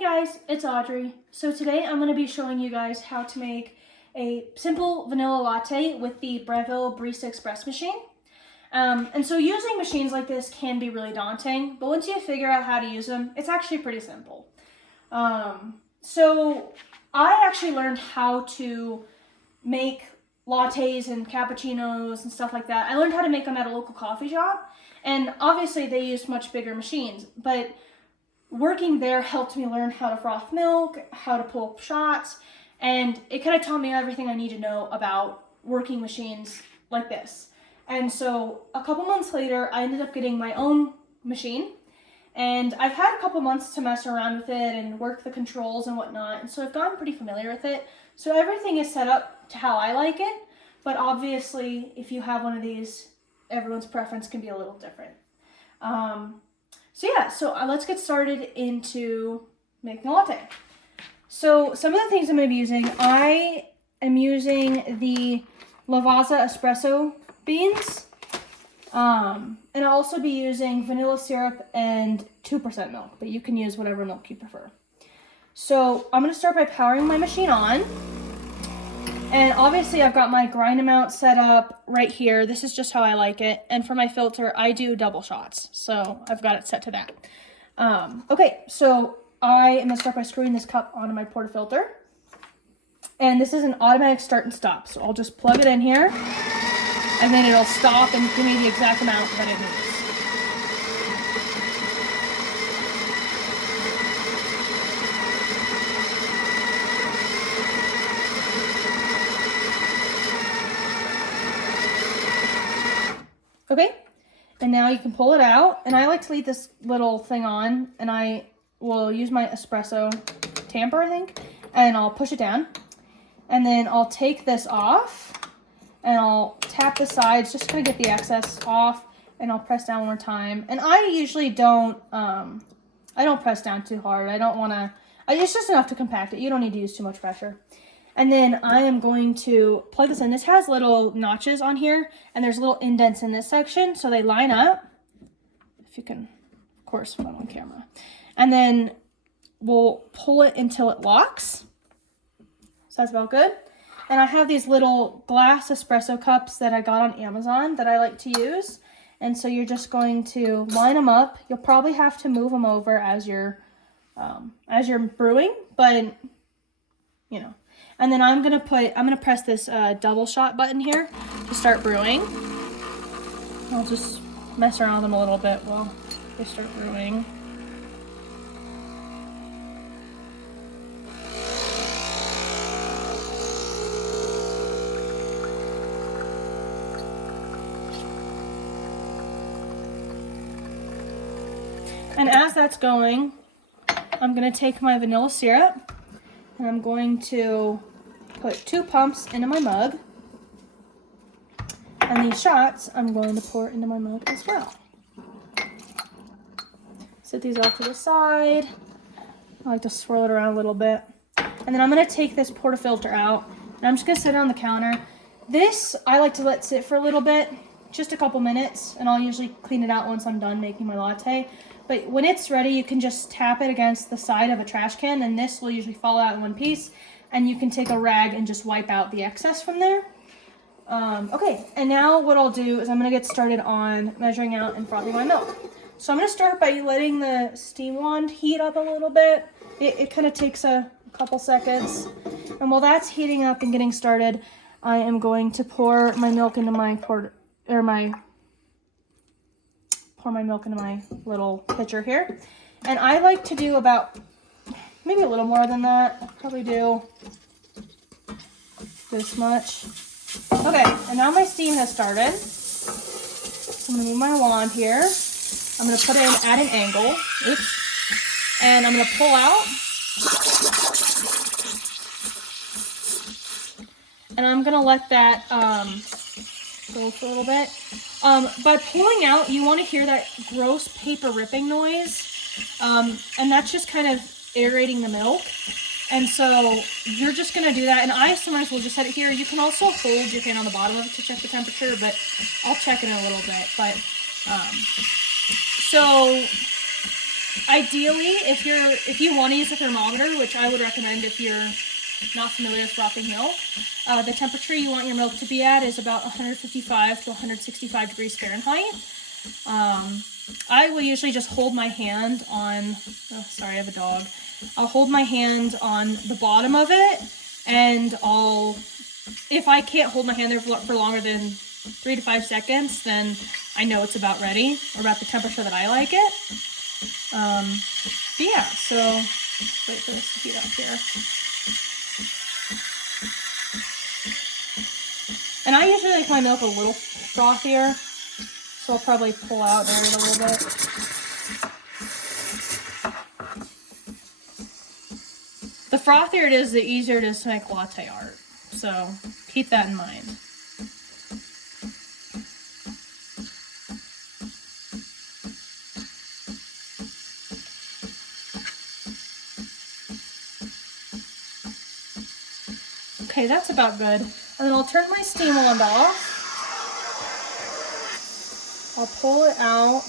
Hey guys, it's Audrey. So today I'm going to be showing you guys how to make a simple vanilla latte with the Breville Barista Express machine. And so using machines like this can be really daunting, but once you figure out how to use them, it's actually pretty simple. So I actually learned how to make lattes and cappuccinos and stuff like that. I learned how to make them at a local coffee shop, and obviously they use much bigger machines, but working there helped me learn how to froth milk, how to pull shots, and it kind of taught me everything I need to know about working machines like this. And so a couple months later, I ended up getting my own machine, and I've had a couple months to mess around with it and work the controls and whatnot, and so I've gotten pretty familiar with it. So everything is set up to how I like it, but obviously if you have one of these, everyone's preference can be a little different. So let's get started into making a latte. So some of the things I'm going to be using, I am using the Lavazza espresso beans, and I'll also be using vanilla syrup and 2% milk, but you can use whatever milk you prefer. So I'm going to start by powering my machine on. And obviously I've got my grind amount set up right here. This is just how I like it. And for my filter, I do double shots. So I've got it set to that. Okay, so I am gonna start by screwing this cup onto my portafilter. And this is an automatic start and stop. So I'll just plug it in here, and then it'll stop and give me the exact amount that it needs. Okay, and now you can pull it out, and I like to leave this little thing on, and I will use my espresso tamper, I think, and I'll push it down, and then I'll take this off, and I'll tap the sides just to kind of get the excess off, and I'll press down one more time. And I usually don't, I don't press down too hard. I don't want to, it's just enough to compact it. You don't need to use too much pressure. And then I am going to plug this in. This has little notches on here, and there's little indents in this section, so they line up. If you can, of course, put them on camera. And then we'll pull it until it locks. So that's about good. And I have these little glass espresso cups that I got on Amazon that I like to use. And so you're just going to line them up. You'll probably have to move them over as you're brewing, but you know. And then I'm gonna press this double shot button here to start brewing. I'll just mess around with them a little bit while they start brewing. And as that's going, I'm gonna take my vanilla syrup, and I'm going to put 2 pumps into my mug. And these shots, I'm going to pour into my mug as well. Set these off to the side. I like to swirl it around a little bit. And then I'm going to take this portafilter out, and I'm just going to set it on the counter. This, I like to let sit for a little bit, just a couple minutes, and I'll usually clean it out once I'm done making my latte. But when it's ready, you can just tap it against the side of a trash can, and this will usually fall out in one piece, and you can take a rag and just wipe out the excess from there. Okay, and now what I'll do is I'm gonna get started on measuring out and frothing my milk. So I'm gonna start by letting the steam wand heat up a little bit. It kind of takes a couple seconds. And while that's heating up and getting started, I am going to pour my milk into my milk into my little pitcher here. And I like to do about maybe a little more than that. I'll probably do this much. Okay, and now my steam has started. So I'm gonna move my wand here. I'm gonna put it in at an angle. Oops. And I'm gonna pull out. And I'm gonna let that go for a little bit. By pulling out, you want to hear that gross paper ripping noise, and that's just kind of aerating the milk. And so you're just going to do that, and I sometimes will just set it here. You can also hold your hand on the bottom of it to check the temperature, but I'll check in a little bit. But so Ideally, if you want to use a thermometer, which I would recommend if you're not familiar with frothing milk, the temperature you want your milk to be at is about 155 to 165 degrees Fahrenheit. I will usually just hold my hand on, oh, sorry, I have a dog. I'll hold my hand on the bottom of it, and if I can't hold my hand there for longer than 3 to 5 seconds, then I know it's about ready, or about the temperature that I like it. But yeah, so wait for this to heat up here. And I usually like my milk a little frothier, so I'll probably pull out there a little bit. The frothier it is, the easier it is to make latte art. So keep that in mind. Okay, that's about good. And then I'll turn my steam wand off. I'll pull it out.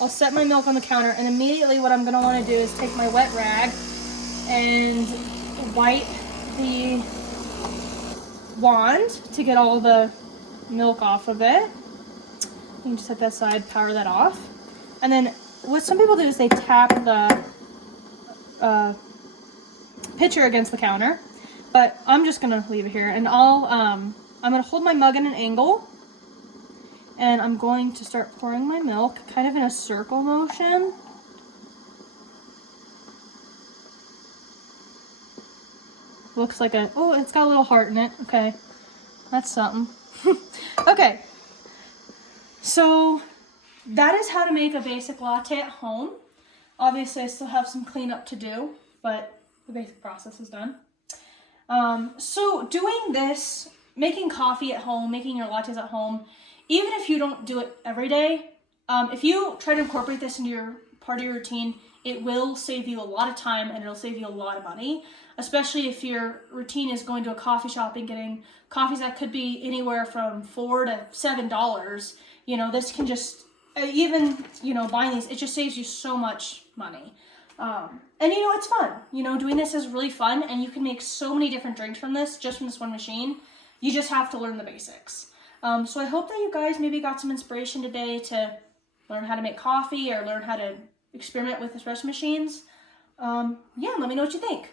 I'll set my milk on the counter, and immediately what I'm going to want to do is take my wet rag and wipe the wand to get all the milk off of it. You can just set that aside, power that off. And then what some people do is they tap the pitcher against the counter. But I'm just gonna leave it here, and I'm gonna hold my mug in an angle, and I'm going to start pouring my milk kind of in a circle motion. Looks like oh, it's got a little heart in it. Okay, that's something. Okay, so that is how to make a basic latte at home. Obviously, I still have some cleanup to do, but the basic process is done. So doing this, making coffee at home, making your lattes at home, even if you don't do it every day, if you try to incorporate this into your part of your routine, it will save you a lot of time and it'll save you a lot of money, especially if your routine is going to a coffee shop and getting coffees that could be anywhere from $4 to $7. You know, this can just, even, you know, buying these, it just saves you so much money. And you know, it's fun. You know, doing this is really fun, and you can make so many different drinks from this one machine. You just have to learn the basics. So I hope that you guys maybe got some inspiration today to learn how to make coffee or learn how to experiment with espresso machines. Yeah, let me know what you think.